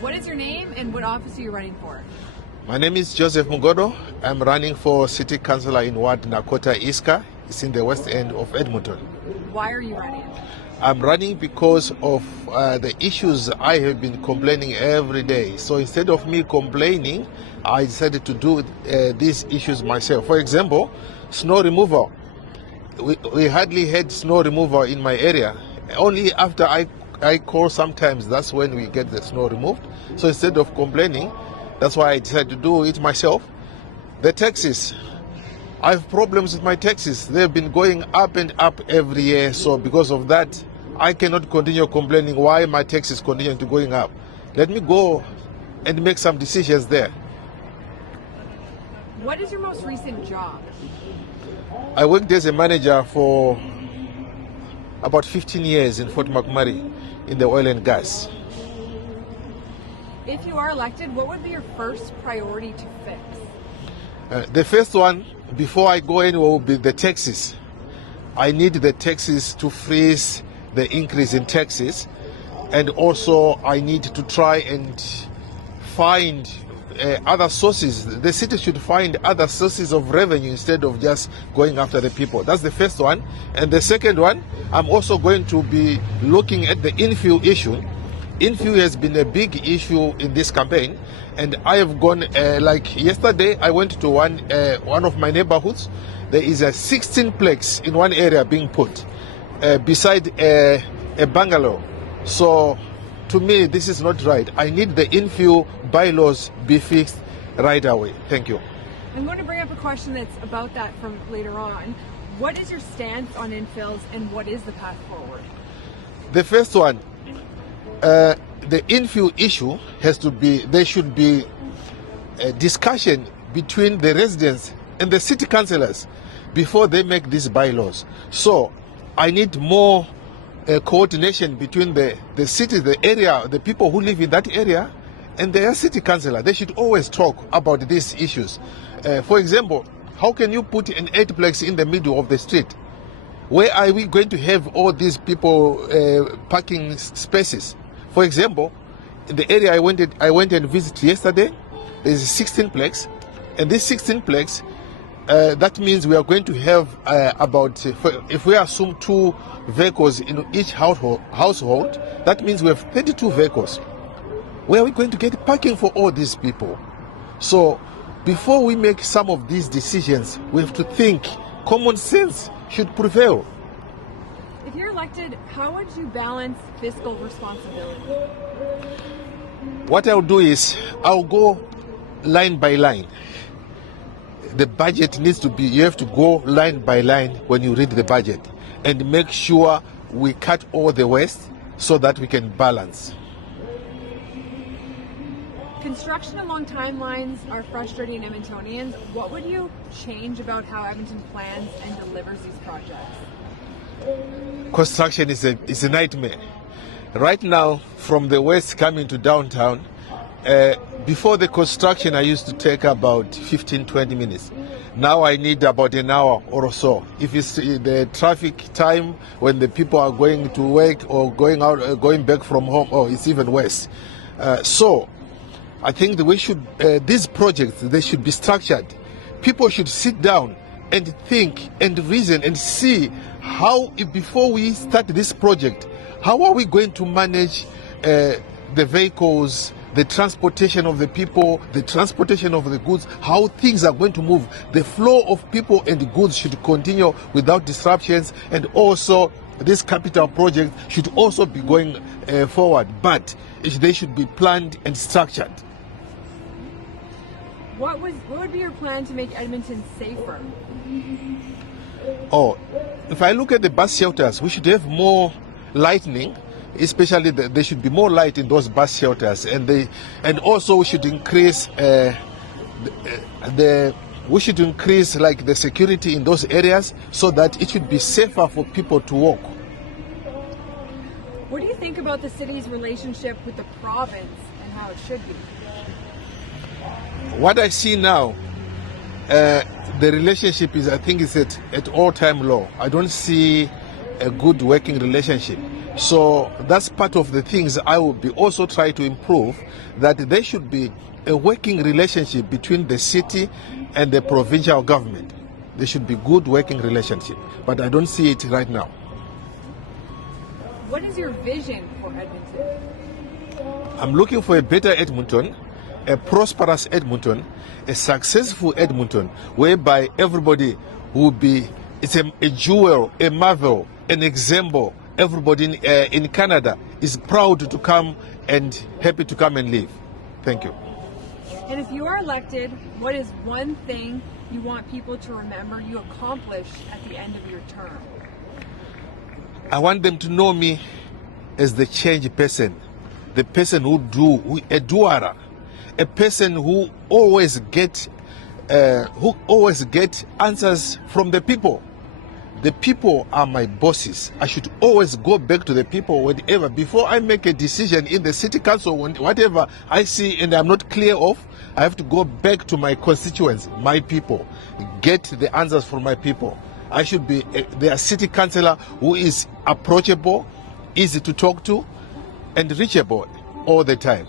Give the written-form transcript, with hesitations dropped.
What is your name and what office are you running for? My name is Joseph MUGODO. I'm running for City Councillor in Ward Nakota Isga. It's in the west end of Edmonton. Why are you running? I'm running because of the issues I have been complaining every day. So instead of me complaining, I decided to do these issues myself. For example, snow removal. We hardly had snow removal in my area. Only after I call sometimes, that's when we get the snow removed. So instead of complaining, that's why I decided to do it myself. The taxes. I have problems with my taxes. They've been going up and up every year. So because of that, I cannot continue complaining why my taxes continue to going up. Let me go and make some decisions there. What is your most recent job? I worked as a manager for about 15 years in Fort McMurray in the oil and gas. If you are elected, what would be your first priority to fix? The first one, before I go anywhere, will be the taxes. I need the taxes to freeze the increase in taxes, and also I need to try and find other sources. The city should find other sources of revenue instead of just going after the people. That's the first one. And the second one, I'm also going to be looking at the infill issue. Infill has been a big issue in this campaign, and I have gone, like yesterday, I went to one of my neighborhoods. There is a 16-plex in one area being put beside a bungalow. So to me, this is not right. I need the infill bylaws be fixed right away. Thank you. I'm going to bring up a question that's about that from later on. What is your stance on infills and what is the path forward? The first one, the infill issue has to be, there should be a discussion between the residents and the city councillors before they make these bylaws. So I need more coordination between the city, the area, the people who live in that area and their city councillor. They should always talk about these issues. For example, how can you put an 8-plex in the middle of the street? Where are we going to have all these people parking spaces? For example, in the area I went and visited yesterday, there is a 16-plex, and this 16-plex, that means we are going to have about, if we assume 2 vehicles in each household, that means we have 32 vehicles. Where are we going to get parking for all these people? So before we make some of these decisions, we have to think common sense should prevail. If you're elected, how would you balance fiscal responsibility? What I'll do is I'll go line by line. The budget needs to be, you have to go line by line when you read the budget and make sure we cut all the waste so that we can balance. Construction along timelines are frustrating Edmontonians. What would you change about how Edmonton plans and delivers these projects? Construction is a nightmare. Right now, from the west coming to downtown, before the construction I used to take about 15-20 minutes. Now I need about an hour or so. If it's the traffic time when the people are going to work or going out, going back from home, or it's even worse. So I think that we should, these projects, they should be structured. People should sit down and think and reason and see how, before we start this project, how are we going to manage the vehicles, the transportation of the people, the transportation of the goods, how things are going to move. The flow of people and goods should continue without disruptions, and also this capital project should also be going forward, but they should be planned and structured. What would be your plan to make Edmonton safer? Oh, if I look at the bus shelters, we should have more lighting. Especially there should be more light in those bus shelters, and also we should increase we should increase like the security in those areas so that it should be safer for people to walk. What do you think about the city's relationship with the province and how it should be? What I see now, the relationship is, I think, is at all-time low. I don't see a good working relationship. So that's part of the things I will be also try to improve, that there should be a working relationship between the city and the provincial government. There should be good working relationship, but I don't see it right now. What is your vision for Edmonton? I'm looking for a better Edmonton, a prosperous Edmonton, a successful Edmonton, whereby everybody will be, it's a jewel, a marvel, an example. Everybody in Canada is proud to come and happy to come and live. Thank you. And if you are elected, what is one thing you want people to remember you accomplished at the end of your term? I want them to know me as the change person, the person a doer, a person who always get answers from the people. The people are my bosses. I should always go back to the people whatever before I make a decision in the city council. Whatever I see and I'm not clear of, I have to go back to my constituents, my people, get the answers from my people. I should be their city councillor who is approachable, easy to talk to, and reachable all the time.